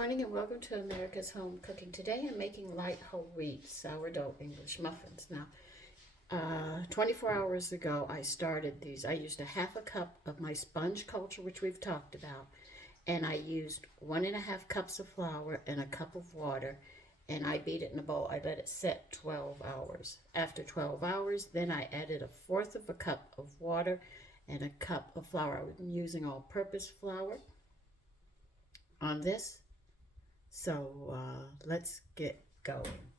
morning and welcome to America's Home Cooking. Today I'm making light whole wheat sourdough English muffins. Now, 24 hours ago I started these. I used a half a cup of my sponge culture, which we've talked about, and I used 1.5 cups of flour and a cup of water, and I beat it in a bowl. I let it set 12 hours. After 12 hours, then I added 1/4 of a cup of water and a cup of flour. I'm using all-purpose flour on this. So let's get going.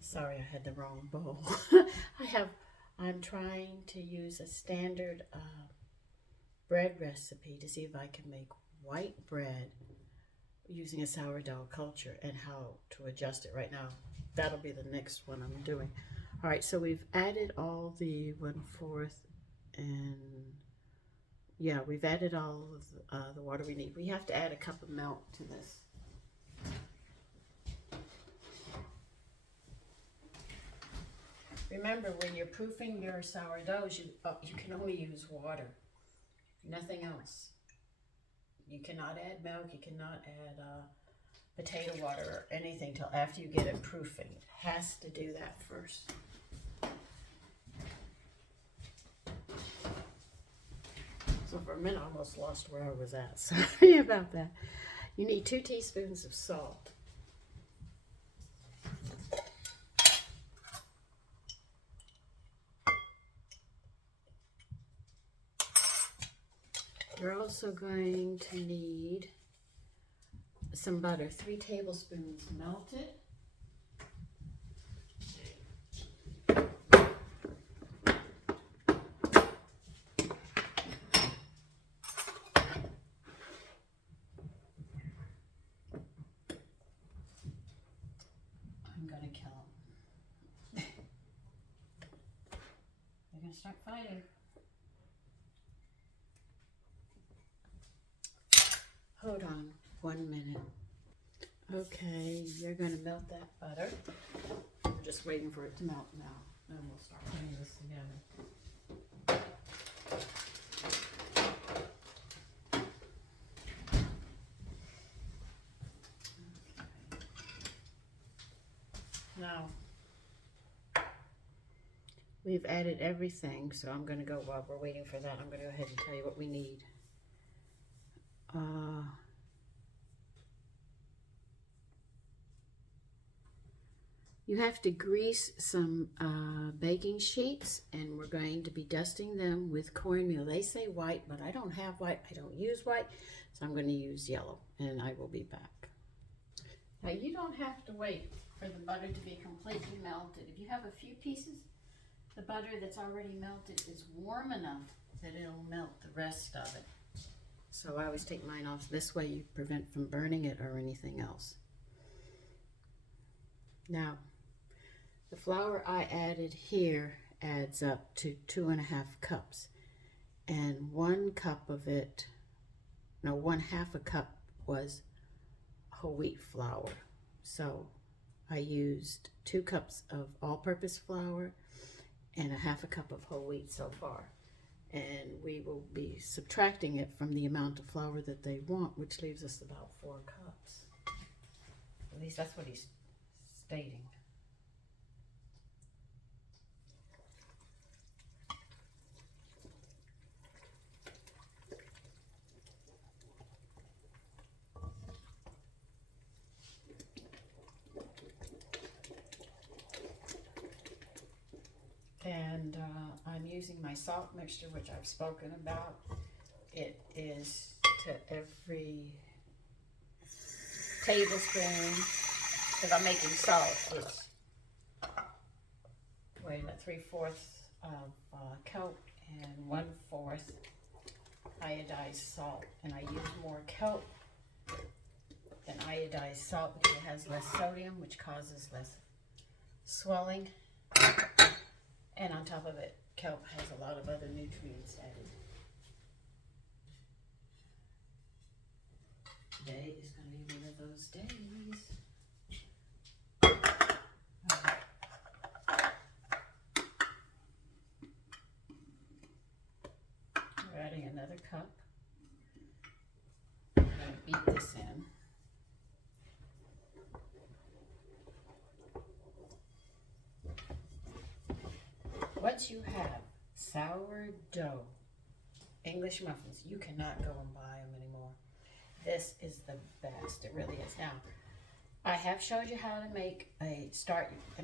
Sorry, I had the wrong bowl. I'm trying to use a standard bread recipe to see if I can make white bread using a sourdough culture and how to adjust it right now. That'll be the next one I'm doing. All right, so we've added all the 1/4 and yeah, we've added all of the water we need. We have to add a cup of milk to this. Remember, when you're proofing your sourdoughs, you can only use water, nothing else. You cannot add milk, you cannot add potato water or anything till after you get it proofing. It has to do that first. So for a minute I almost lost where I was at. Sorry about that. You need 2 teaspoons of salt. You're also going to need some butter, 3 tablespoons melted. I'm gonna kill them. They're gonna start fighting. Hold on 1 minute. Okay, you're gonna melt that butter. We're just waiting for it to melt now. Then we'll start putting this together. Now, we've added everything, so I'm going to go, while we're waiting for that, I'm going to go ahead and tell you what we need. You have to grease some baking sheets, and we're going to be dusting them with cornmeal. They say white, but I don't have white. I don't use white, so I'm going to use yellow, and I will be back. Now, you don't have to wait for the butter to be completely melted. If you have a few pieces, the butter that's already melted is warm enough that it'll melt the rest of it. So I always take mine off. This way you prevent from burning it or anything else. Now, the flour I added here adds up to 2.5 cups. And 1 cup of it, no, 1/2 a cup was whole wheat flour. So I used 2 cups of all-purpose flour and 1/2 cup of whole wheat so far. And we will be subtracting it from the amount of flour that they want, which leaves us about 4 cups. At least that's what he's stating. And I'm using my salt mixture, which I've spoken about. It is to every tablespoon, because I'm making salt, it's 3/4 of kelp and 1/4 iodized salt. And I use more kelp than iodized salt because it has less sodium, which causes less swelling. And on top of it, kelp has a lot of other nutrients added. Today is going to be one of those days. adding another cup. I'm going to beat this in. Once you have sourdough English muffins, you cannot go and buy them anymore. This is the best. It really is. Now, I have showed you how to make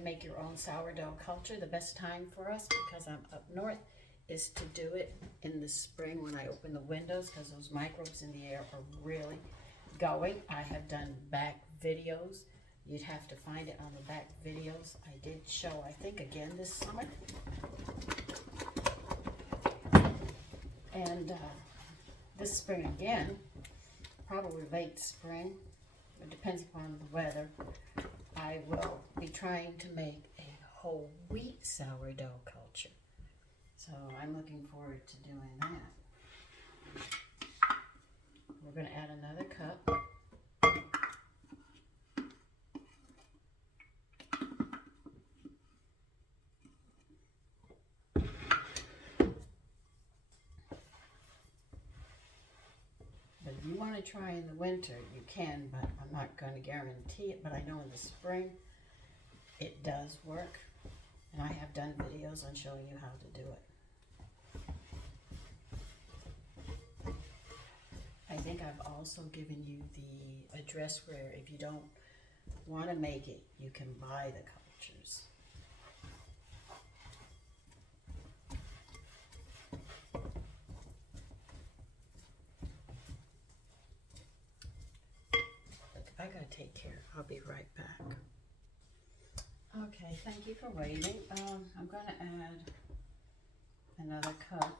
make your own sourdough culture. The best time for us, because I'm up north, is to do it in the spring when I open the windows, because those microbes in the air are really going. I have done back videos. You'd have to find it on the back videos. I did show, I think, again this summer. And this spring again, probably late spring. It depends upon the weather. I will be trying to make a whole wheat sourdough culture. So I'm looking forward to doing that. We're going to add another cup. But if you want to try in the winter, you can, but I'm not going to guarantee it. But I know in the spring, it does work. And I have done videos on showing you how to do it. I think I've also given you the address where if you don't want to make it, you can buy the cultures. Look, I gotta take care. I'll be right back. Okay, thank you for waiting. I'm gonna add another cup.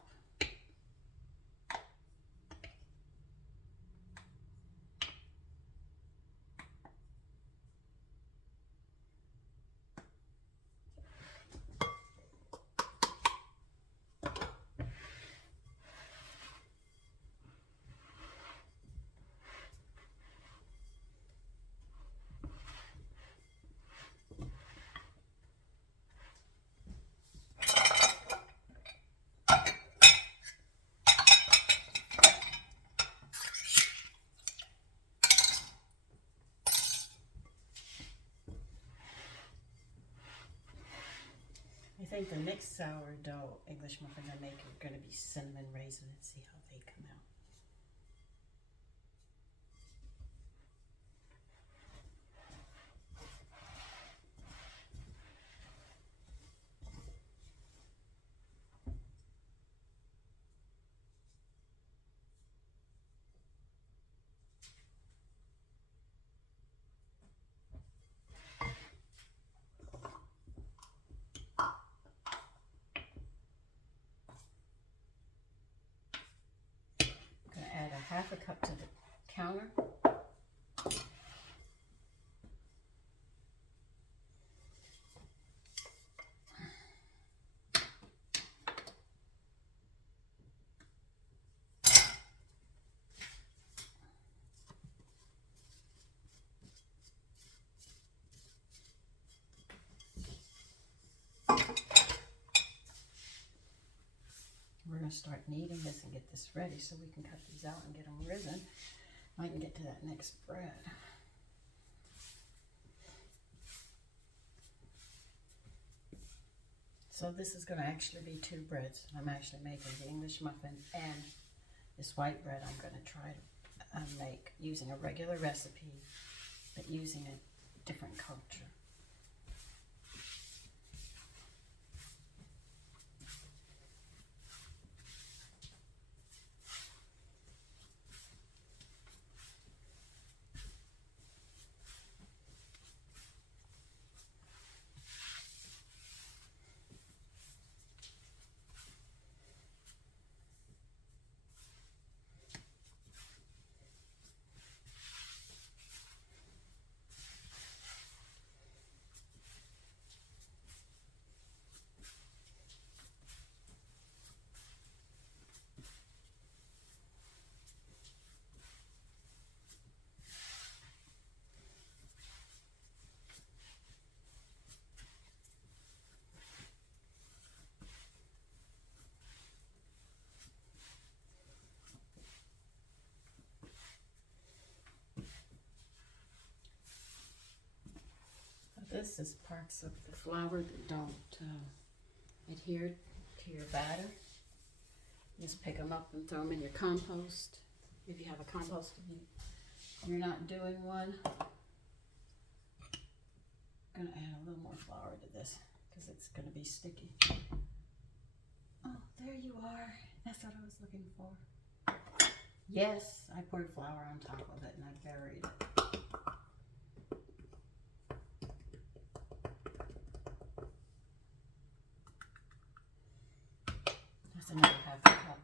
I think the mixed sourdough English muffins I make are going to be cinnamon raisin, and see how they come out. Add a half a cup to the counter. We're going to start kneading this and get this ready so we can cut these out and get them risen. I can get to that next bread. So this is going to actually be two breads. I'm actually making the English muffin and this white bread I'm going to try to make using a regular recipe, but using a different culture. this is parts of the flour that don't adhere to your batter. Just pick them up and throw them in your compost. If you have a compost, if you're not doing one, I'm gonna add a little more flour to this because it's gonna be sticky. Oh, there you are. That's what I was looking for. Yes, I poured flour on top of it and I buried it. That's another half a cup.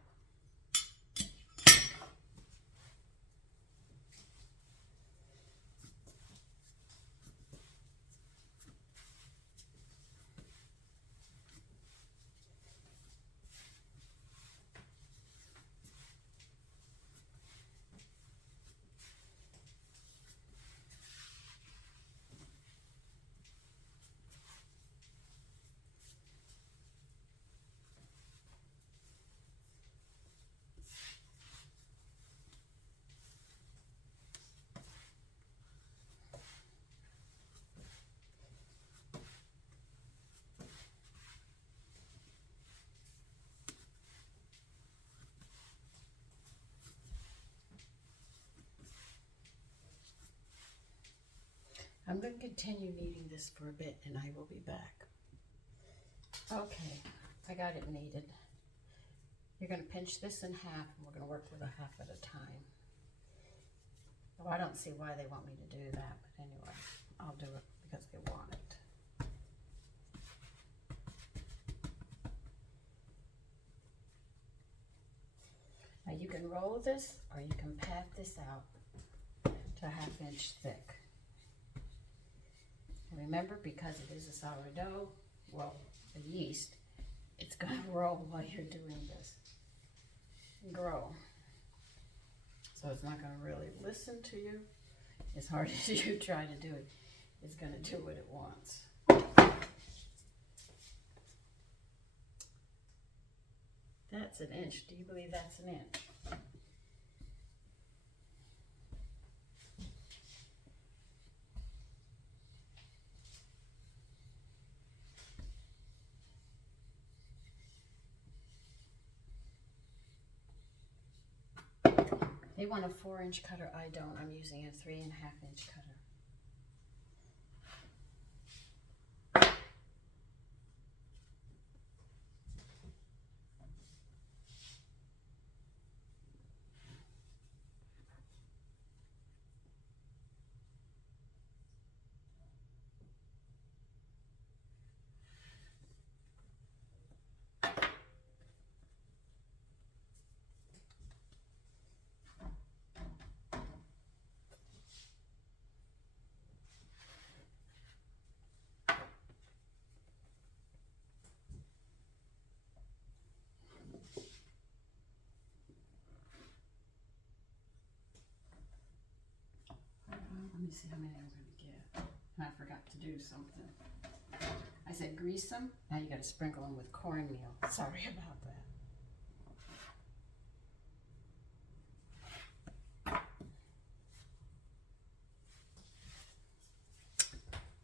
I'm going to continue kneading this for a bit and I will be back. Okay, I got it kneaded. You're going to pinch this in half and we're going to work with a half at a time. Well, I don't see why they want me to do that, but anyway, I'll do it because they want it. Now you can roll this or you can pat this out to a 1/2 inch thick. And remember, because it is a sourdough, well, the yeast, it's going to roll while you're doing this. Grow. So it's not going to really listen to you. As hard as you try to do it, it's going to do what it wants. That's an inch. Do you believe that's an inch? They want a 4-inch cutter. I don't. I'm using a 3 1/2 inch cutter. Let me see how many I'm going to get. And I forgot to do something. I said grease them. Now you got to sprinkle them with cornmeal. Sorry about that.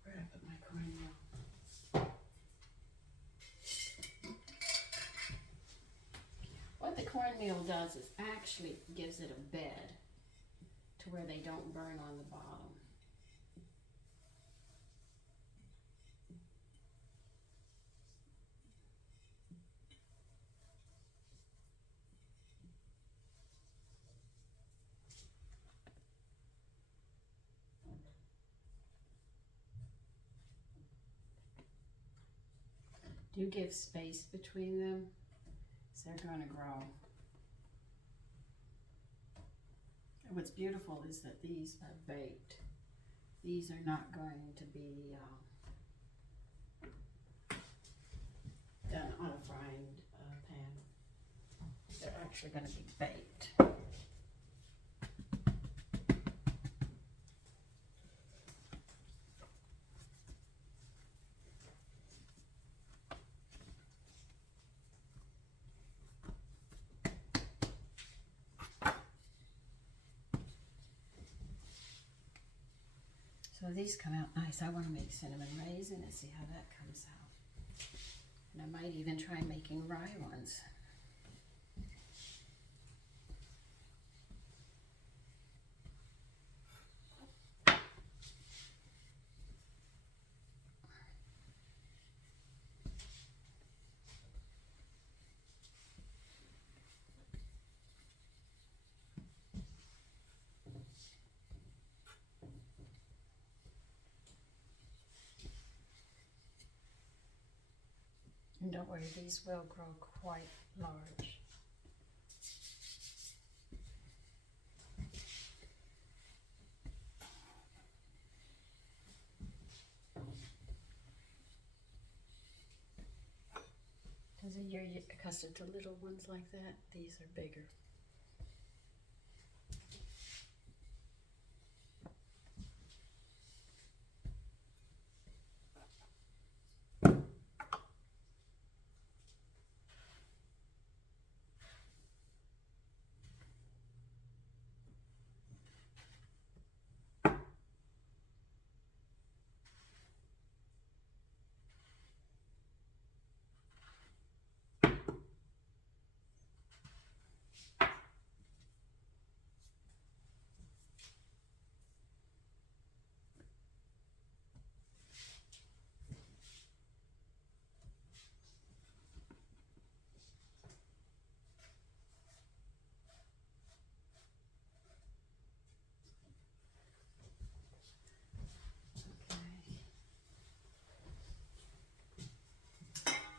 Where did I put my cornmeal? What the cornmeal does is actually gives it a bed to where they don't burn on the bottom. Do give space between them, so they're going to grow. And what's beautiful is that these are baked. These are not going to be done on a frying pan. They're actually going to be baked. So So these come out nice. I want to make cinnamon raisin and see how that comes out. And I might even try making rye ones. And don't worry, these will grow quite large. Because you're accustomed to little ones like that, these are bigger.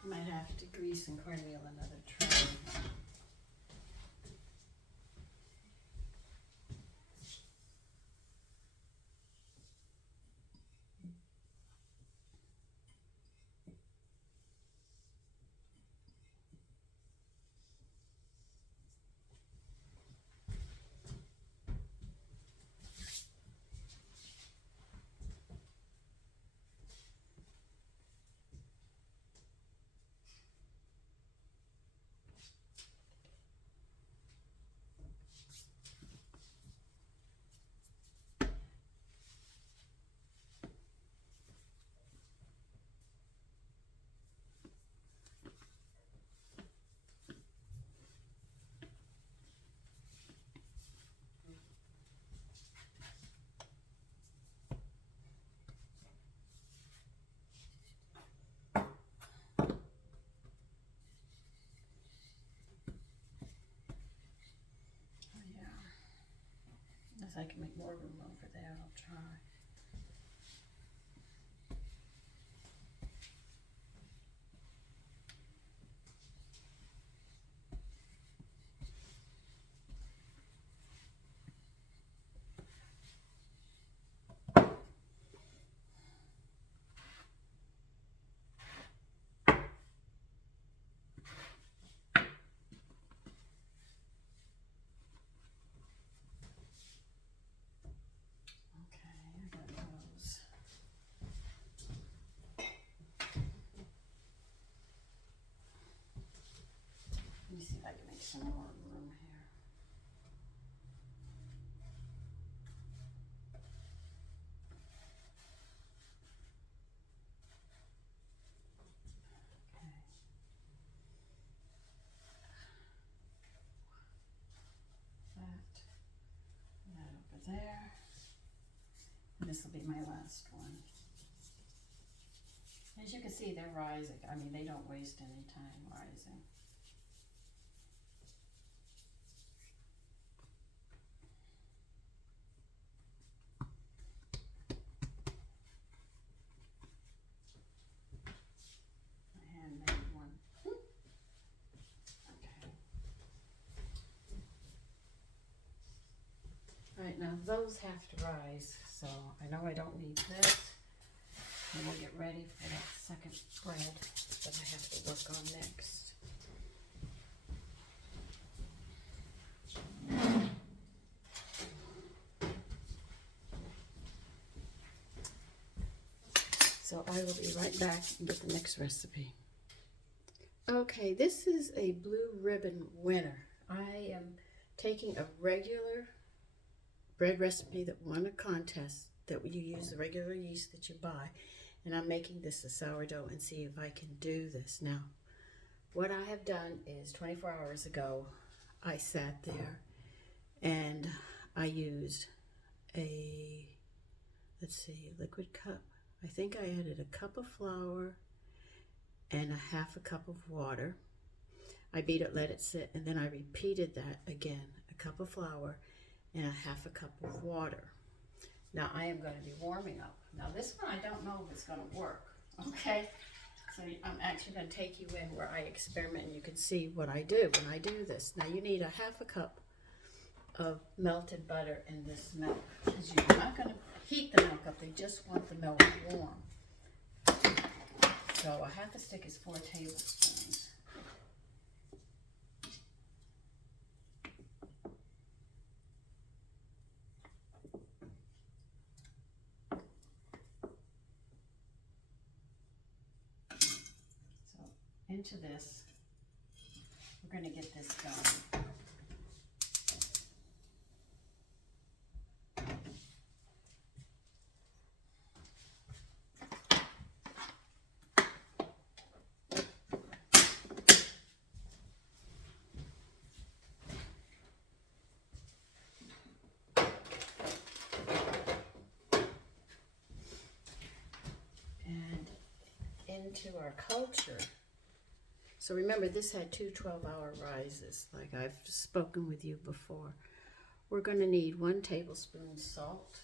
Might have to grease and cornmeal another tray. If I can make more room over there, I'll try. Let me see if I can make some more room here. Okay. That over there. And this will be my last one. As you can see, they're rising. I mean, they don't waste any time rising. Alright, now those have to rise, so I know I don't need this. And we'll get ready for that second spread that I have to work on next. So I will be right back with the next recipe. Okay, this is a blue ribbon winner. I am taking a regular bread recipe that won a contest that you use, the regular yeast that you buy. And I'm making this a sourdough and see if I can do this. Now, what I have done is 24 hours ago, I sat there and I used a, let's see, liquid cup. I think I added a cup of flour and a half a cup of water. I beat it, let it sit, and then I repeated that again, a cup of flour and a half a cup of water. Now I am going to be warming up. Now this one I don't know if it's going to work, okay? So I'm actually going to take you in where I experiment and you can see what I do when I do this. Now you need a half a cup of melted butter in this milk, because you're not going to heat the milk up, they just want the milk warm. So a half a stick is 4 tablespoons. So into this, we're going to get this going. Into our culture. So remember, this had 2 12-hour rises, like I've spoken with you before. We're going to need 1 tablespoon salt.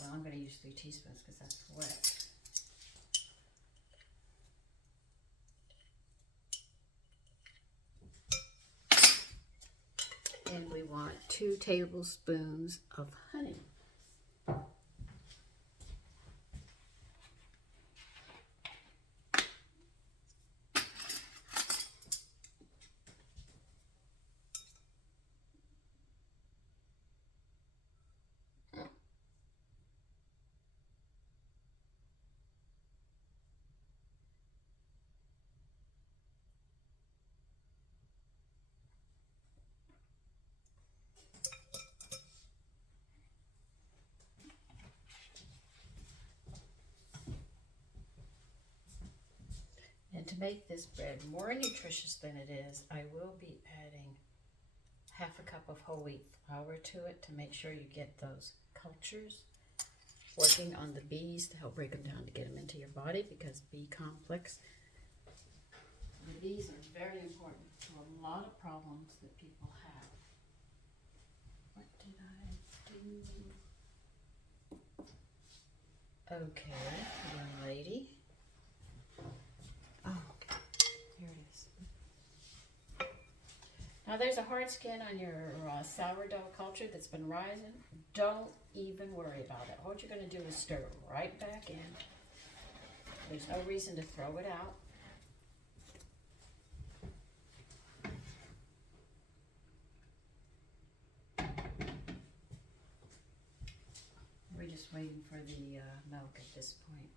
Well, I'm going to use 3 teaspoons because that's wet. And we want 2 tablespoons of honey. And to make this bread more nutritious than it is, I will be adding half a cup of whole wheat flour to it to make sure you get those cultures working on the bees to help break them down to get them into your body, because B complex, the bees are very important to a lot of problems that people have. What did I do? Okay, young lady. Oh, here it is. Now there's a hard skin on your sourdough culture that's been rising. Don't even worry about it. All you're going to do is stir it right back in. There's no reason to throw it out. We're just waiting for the milk at this point.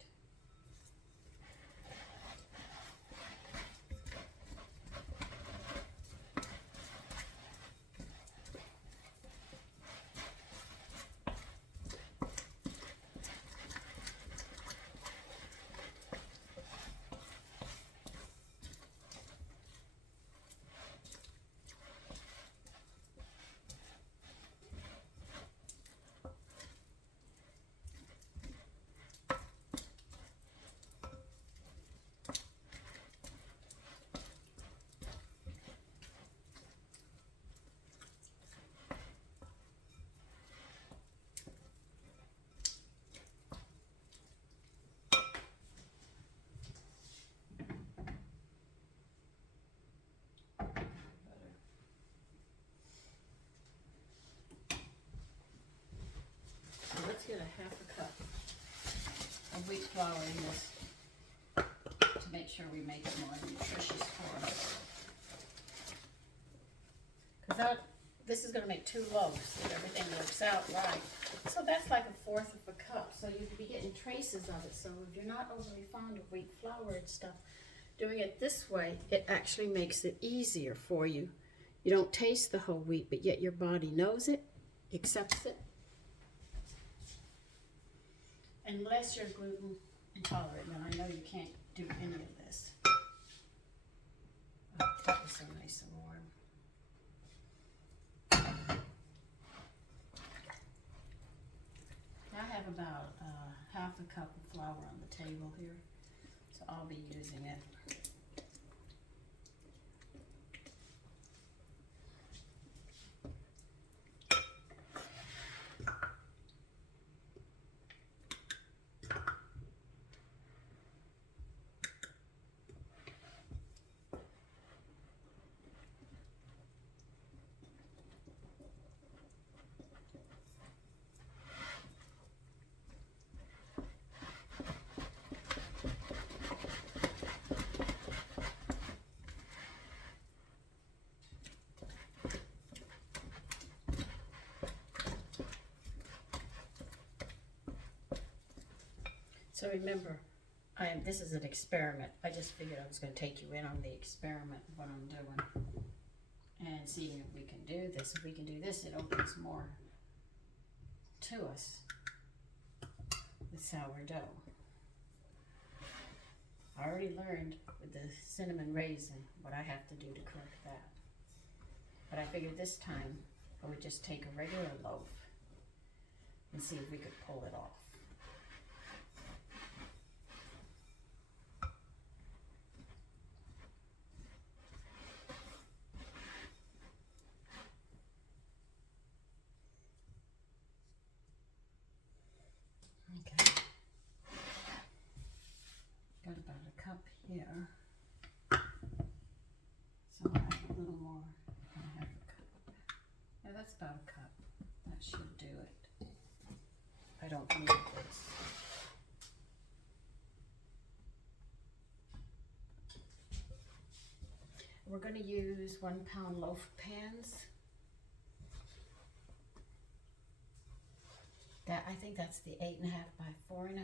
Let's get a half a cup of wheat flour in this to make sure we make it more nutritious for us. Because this is going to make 2 loaves if everything works out right. So that's like 1/4 of a cup. So you'd be getting traces of it. So if you're not overly fond of wheat flour and stuff, doing it this way, it actually makes it easier for you. You don't taste the whole wheat, but yet your body knows it, accepts it. unless you're gluten intolerant, and I know you can't do any of this. Oh, that was so nice and warm. I have about half a cup of flour on the table here, so I'll be using it. So remember, this is an experiment. I just figured I was going to take you in on the experiment of what I'm doing and seeing if we can do this. If we can do this, it opens more to us with sourdough. I already learned with the cinnamon raisin what I have to do to correct that. But I figured this time I would just take a regular loaf and see if we could pull it off. Okay, got about a cup here, so I have a little more than half a cup. Yeah, that's about a cup. That should do it. I don't need this. We're going to use 1 pound loaf pans. I think that's the 8.5 by 4.5,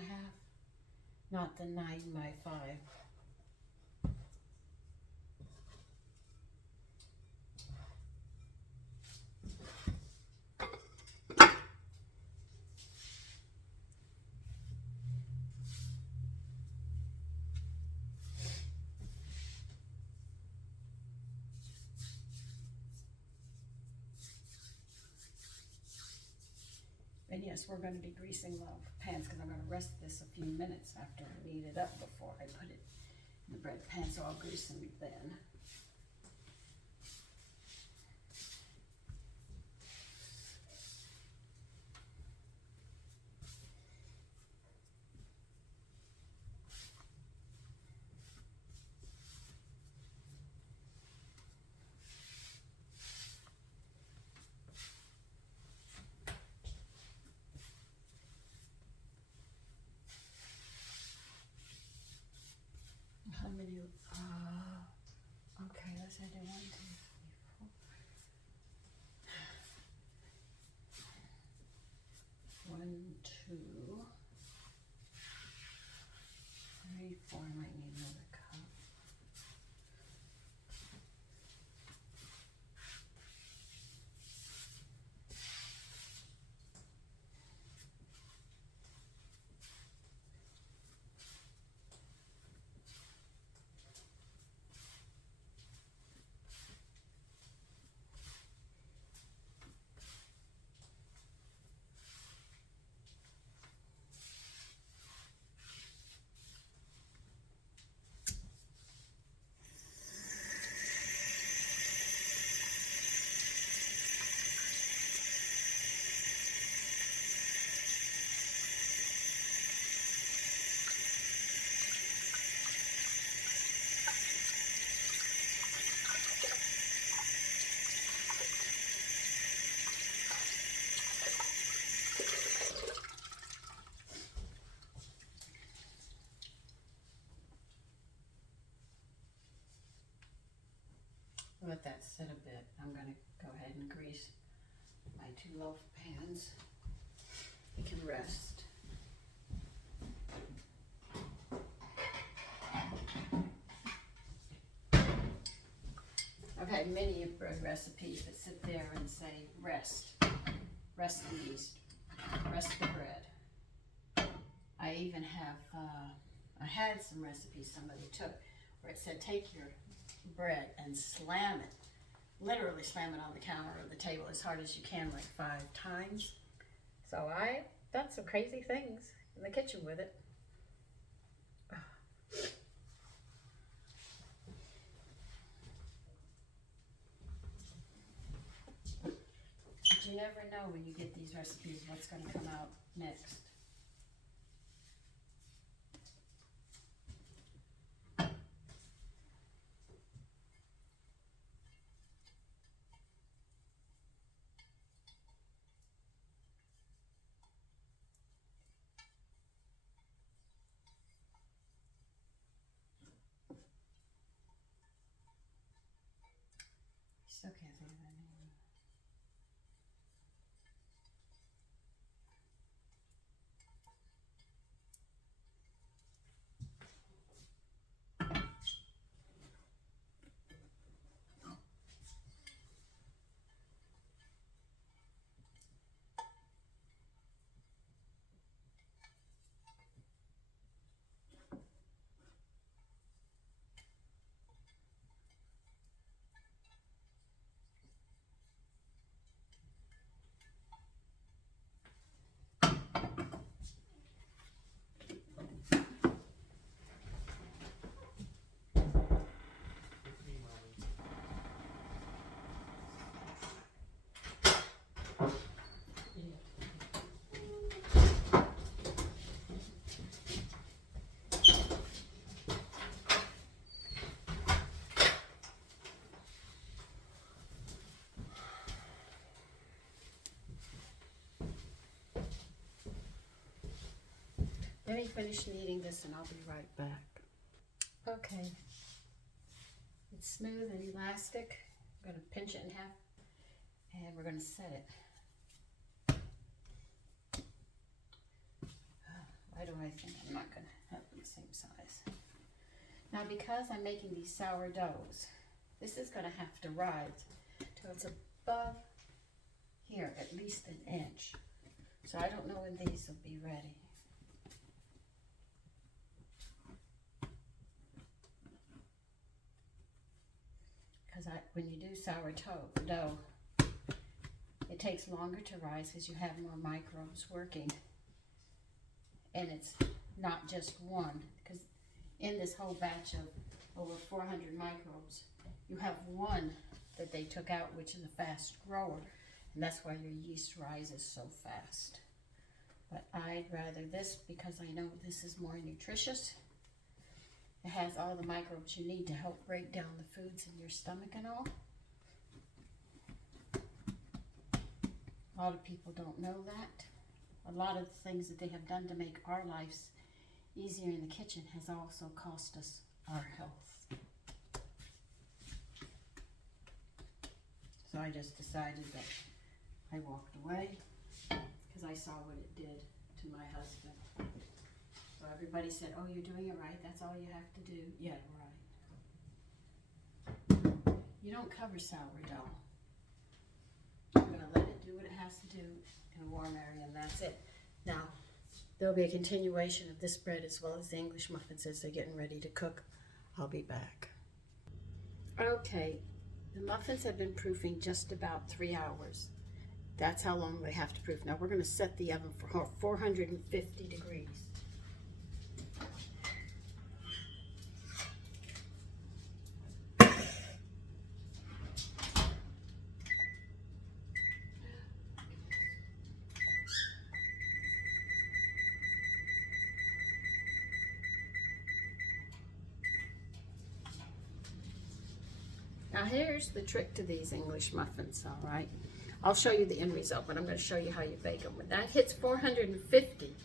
not the 9 by 5. And yes, we're going to be greasing the pans because I'm going to rest this a few minutes after I knead it up before I put it in the bread pan, so I'll grease them then. How many? Okay, let's do 1, 2, 3, 4. 1, 2, 3, 4. I might need another cup. Let that sit a bit. I'm going to go ahead and grease my 2 loaf pans. They can rest. Okay, many bread recipes that sit there and say rest. Rest the yeast. Rest the bread. I even have, I had some recipes somebody took where it said take your bread and slam it, literally slam it on the counter or the table as hard as you can, like 5 times. So I've done some crazy things in the kitchen with it. But you never know when you get these recipes what's going to come out next. Still can't think of that name. Let me finish kneading this and I'll be right back. Okay, it's smooth and elastic. I'm going to pinch it in half and we're going to set it. Why do I think I'm not going to have them the same size? Now because I'm making these sourdoughs, this is going to have to rise till it's above here, at least an inch. So I don't know when these will be ready. Because when you do sourdough, it takes longer to rise because you have more microbes working. And it's not just one, because in this whole batch of over 400 microbes, you have one that they took out, which is a fast grower, and that's why your yeast rises so fast. But I'd rather this because I know this is more nutritious. It has all the microbes you need to help break down the foods in your stomach and all. A lot of people don't know that. A lot of the things that they have done to make our lives easier in the kitchen has also cost us our health. So I just decided that I walked away because I saw what it did to my husband. So everybody said, oh, you're doing it right. That's all you have to do. Yeah, right. You don't cover sourdough. You're going to let it do what it has to do in a warm area, and that's it. Now, there'll be a continuation of this bread as well as the English muffins as they're getting ready to cook. I'll be back. Okay, the muffins have been proofing just about 3 hours. That's how long they have to proof. Now we're going to set the oven for 450 degrees. Now here's the trick to these English muffins, all right? I'll show you the end result, but I'm going to show you how you bake them. When that hits 450,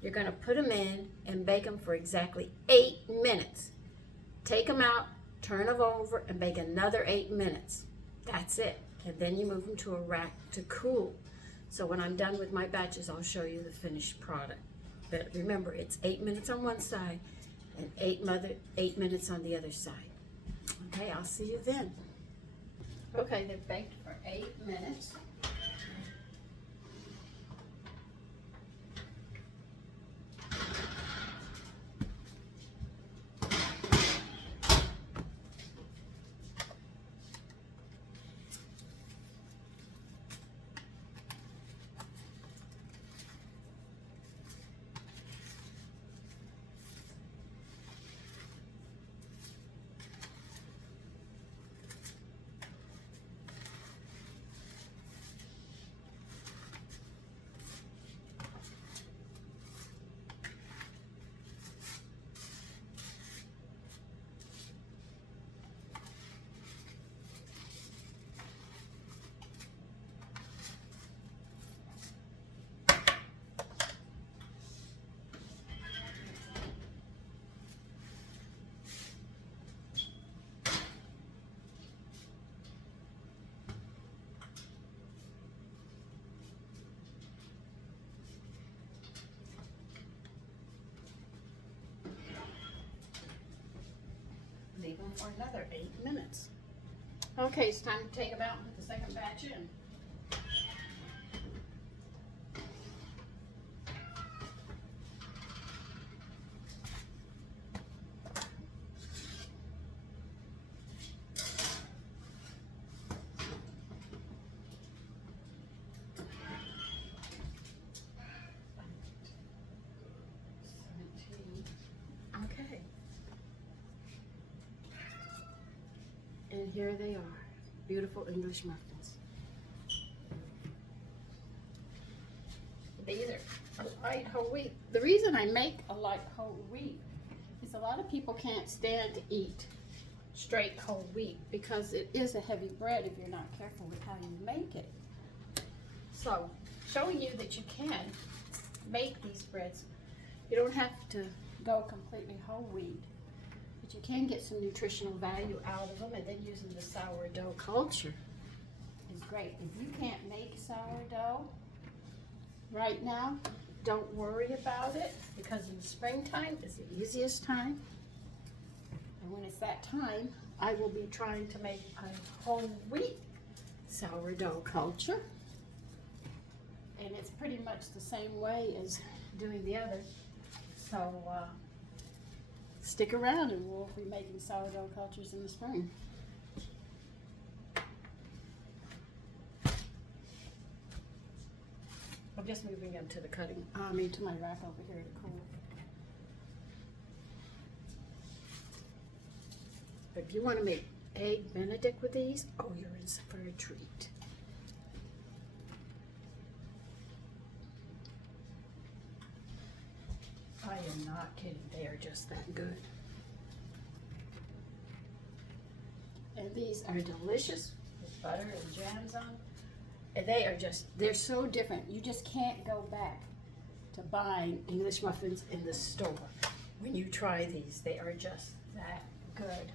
you're going to put them in and bake them for exactly 8 minutes. Take them out, turn them over, and bake another 8 minutes. That's it. And then you move them to a rack to cool. So when I'm done with my batches, I'll show you the finished product. But remember, it's 8 minutes on one side and 8 minutes on the other side. Okay, I'll see you then. Okay, they're baked for 8 minutes. for another 8 minutes. Okay, it's time to take them out and put the second batch in. Okay. And here they are, beautiful English muffins. These are light whole wheat. The reason I make a light whole wheat is a lot of people can't stand to eat straight whole wheat because it is a heavy bread if you're not careful with how you make it. So, showing you that you can make these breads. You don't have to go completely whole wheat, but you can get some nutritional value out of them, and then using the sourdough culture is great. If you can't make sourdough right now, don't worry about it, because in the springtime is the easiest time. And when it's that time, I will be trying to make a whole wheat sourdough culture. And it's pretty much the same way as doing the other. So stick around and we'll be making sourdough cultures in the spring. I'm just moving them to the cutting, to my rack over here to cool. But if you want to make egg Benedict with these, oh, you're in for a treat. I am not kidding, they are just that good. And these are delicious with butter and jams on. And they are just, they're so different. You just can't go back to buying English muffins in the store when you try these. They are just that good.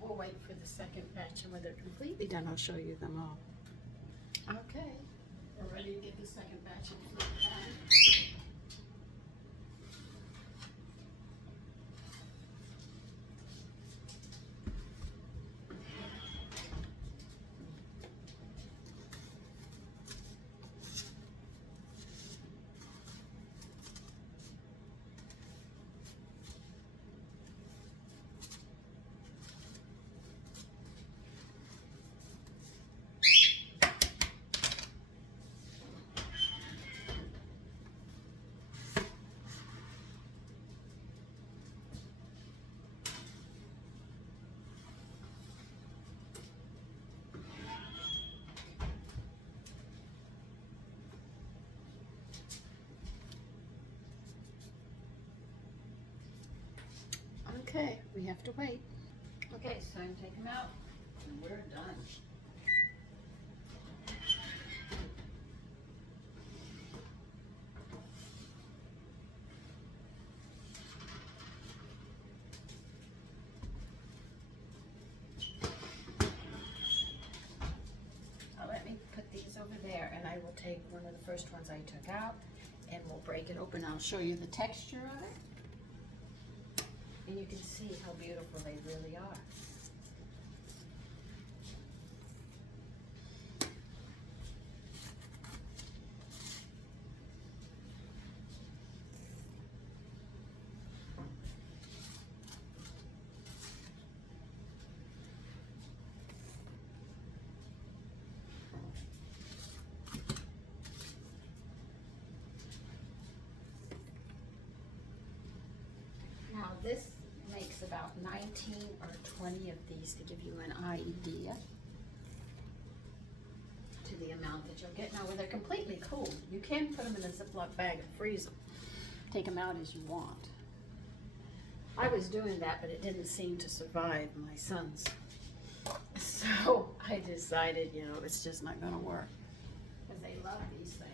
We'll wait for the second batch, and when they're completely done, I'll show you them all. Okay, we're ready to get the second batch of fruit done. Okay, we have to wait. Okay, it's time to take them out, and we're done. Now let me put these over there, and I will take one of the first ones I took out, and we'll break it open. I'll show you the texture of it. And you can see how beautiful they really are. Now this makes about 19 or 20 of these to give you an idea to the amount that you'll get. Now when they're completely cool, you can put them in a Ziploc bag and freeze them. Take them out as you want. I was doing that, but it didn't seem to survive my son's So I decided, you know, it's just not gonna work. Because they love these things.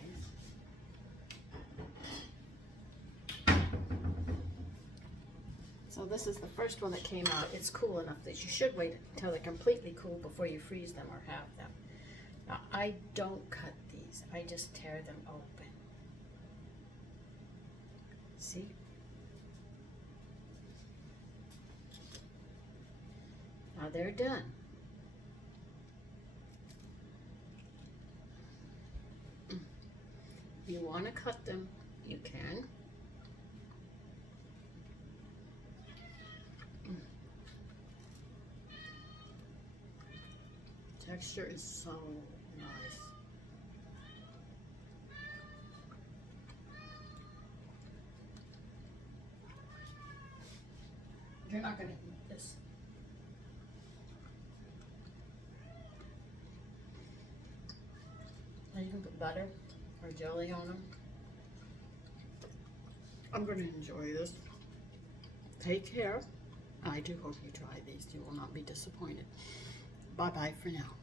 So this is the first one that came out. It's cool enough that you should wait until they're completely cool before you freeze them or have them. Now, I don't cut these. I just tear them open. See? Now they're done. If you want to cut them, you can. Texture is so nice. You're not going to eat this. Now you can put butter or jelly on them. I'm going to enjoy this. Take care. I do hope you try these. You will not be disappointed. Bye-bye for now.